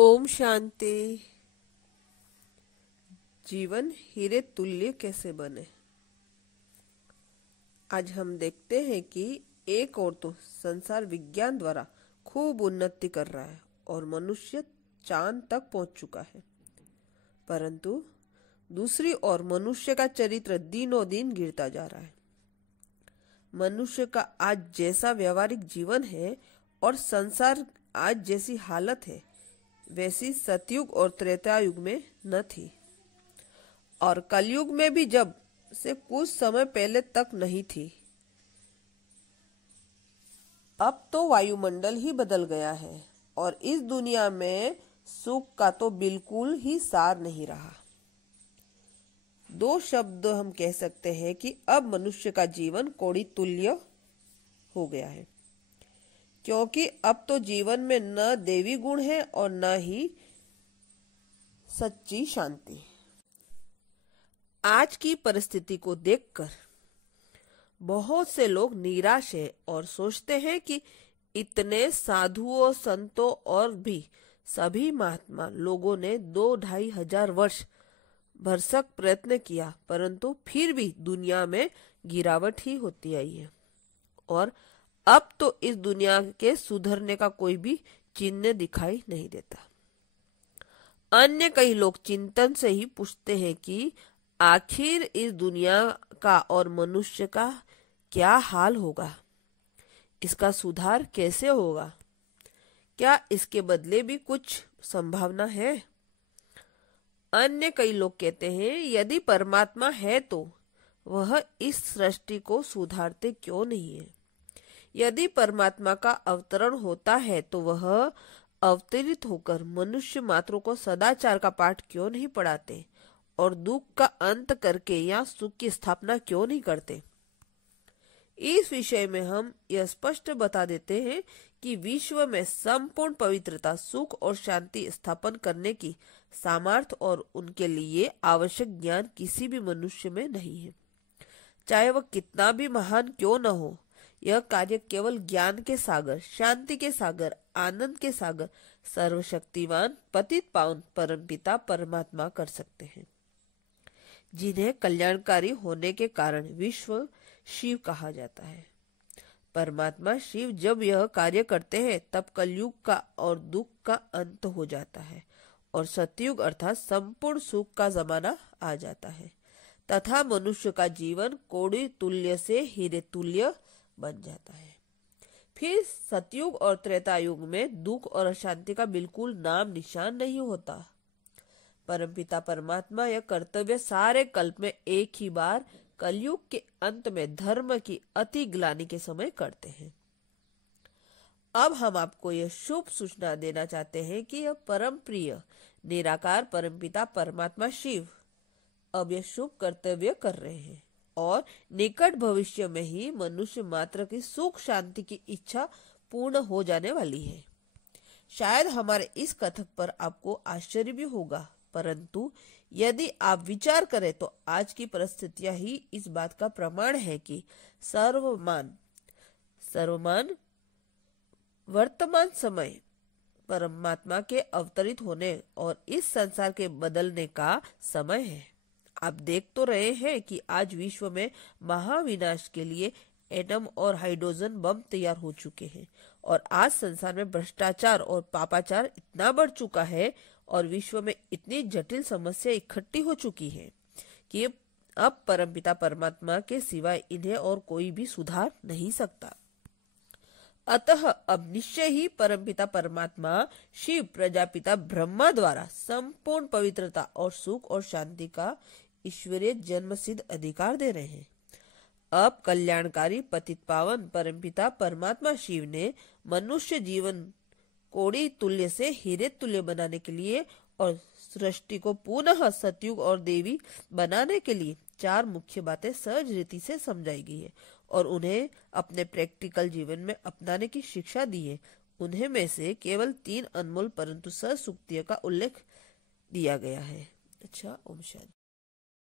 ओम शांति। जीवन हीरे तुल्य कैसे बने। आज हम देखते हैं कि एक और तो संसार विज्ञान द्वारा खूब उन्नति कर रहा है और मनुष्य चांद तक पहुंच चुका है, परंतु दूसरी ओर मनुष्य का चरित्र दिनों दिन गिरता जा रहा है। मनुष्य का आज जैसा व्यवहारिक जीवन है और संसार आज जैसी हालत है, वैसी सतयुग और त्रेता युग में न थी, और कलयुग में भी जब से कुछ समय पहले तक नहीं थी। अब तो वायुमंडल ही बदल गया है और इस दुनिया में सुख का तो बिल्कुल ही सार नहीं रहा। दो शब्द हम कह सकते हैं कि अब मनुष्य का जीवन कौड़ी तुल्य हो गया है, क्योंकि अब तो जीवन में न देवी गुण है और न ही सच्ची शांति। आज की परिस्थिति को देखकर बहुत से लोग निराश हैं और सोचते हैं कि इतने साधुओं, संतों और भी सभी महात्मा लोगों ने 2-2.5 हजार वर्ष भरसक प्रयत्न किया, परंतु फिर भी दुनिया में गिरावट ही होती आई है और अब तो इस दुनिया के सुधरने का कोई भी चिन्ह दिखाई नहीं देता। अन्य कई लोग चिंतन से ही पूछते हैं कि आखिर इस दुनिया का और मनुष्य का क्या हाल होगा, इसका सुधार कैसे होगा, क्या इसके बदले भी कुछ संभावना है। अन्य कई लोग कहते हैं यदि परमात्मा है तो वह इस सृष्टि को सुधारते क्यों नहीं है। यदि परमात्मा का अवतरण होता है तो वह अवतरित होकर मनुष्य मात्रों को सदाचार का पाठ क्यों नहीं पढ़ाते और दुख का अंत करके या सुख की स्थापना क्यों नहीं करते। इस विषय में हम यह स्पष्ट बता देते हैं कि विश्व में संपूर्ण पवित्रता, सुख और शांति स्थापन करने की सामर्थ्य और उनके लिए आवश्यक ज्ञान किसी भी मनुष्य में नहीं है, चाहे वह कितना भी महान क्यों न हो। यह कार्य केवल ज्ञान के सागर, शांति के सागर, आनंद के सागर, सर्वशक्तिवान पतित पावन परमपिता परमात्मा कर सकते हैं, जिन्हें कल्याणकारी होने के कारण विश्व शिव कहा जाता है। परमात्मा शिव जब यह कार्य करते हैं तब कलयुग का और दुख का अंत हो जाता है और सतयुग अर्थात संपूर्ण सुख का जमाना आ जाता है तथा मनुष्य का जीवन कौड़ी तुल्य से हीरे तुल्य बन जाता है। फिर सतयुग और त्रेता युग में दुख और अशांति का बिल्कुल नाम निशान नहीं होता। परमपिता परमात्मा यह कर्तव्य सारे कल्प में एक ही बार कलयुग के अंत में धर्म की अति ग्लानि के समय करते हैं। अब हम आपको यह शुभ सूचना देना चाहते हैं कि यह परम प्रिय निराकार परमपिता परमात्मा शिव अब यह शुभ कर्तव्य कर रहे हैं और निकट भविष्य में ही मनुष्य मात्र की सुख शांति की इच्छा पूर्ण हो जाने वाली है। शायद हमारे इस कथक पर आपको आश्चर्य भी होगा, परंतु यदि आप विचार करें तो आज की परिस्थितियां ही इस बात का प्रमाण है कि सर्वमान वर्तमान समय परमात्मा के अवतरित होने और इस संसार के बदलने का समय है। आप देख तो रहे हैं कि आज विश्व में महाविनाश के लिए एटम और हाइड्रोजन बम तैयार हो चुके हैं और आज संसार में भ्रष्टाचार और पापाचार इतना बढ़ चुका है और विश्व में इतनी जटिल समस्या इकट्ठी हो चुकी है कि अब परमपिता परमात्मा के सिवाय इन्हें और कोई भी सुधार नहीं सकता। अतः अब निश्चय ही परमपिता परमात्मा शिव प्रजापिता ब्रह्मा द्वारा संपूर्ण पवित्रता और सुख और शांति का ईश्वरीय जन्म सिद्ध अधिकार दे रहे हैं। अब कल्याणकारी पतित पावन परमपिता परमात्मा शिव ने मनुष्य जीवन कौड़ी तुल्य से हीरे तुल्य बनाने के लिए और सृष्टि को पुनः सतयुग और देवी बनाने के लिए 4 मुख्य बातें सहज रीति से समझाई गई है और उन्हें अपने प्रैक्टिकल जीवन में अपनाने की शिक्षा दी है। उन्हें में से केवल 3 अनमोल परंतु सहज सूक्तियों का उल्लेख दिया गया है। अच्छा, ओम शांति।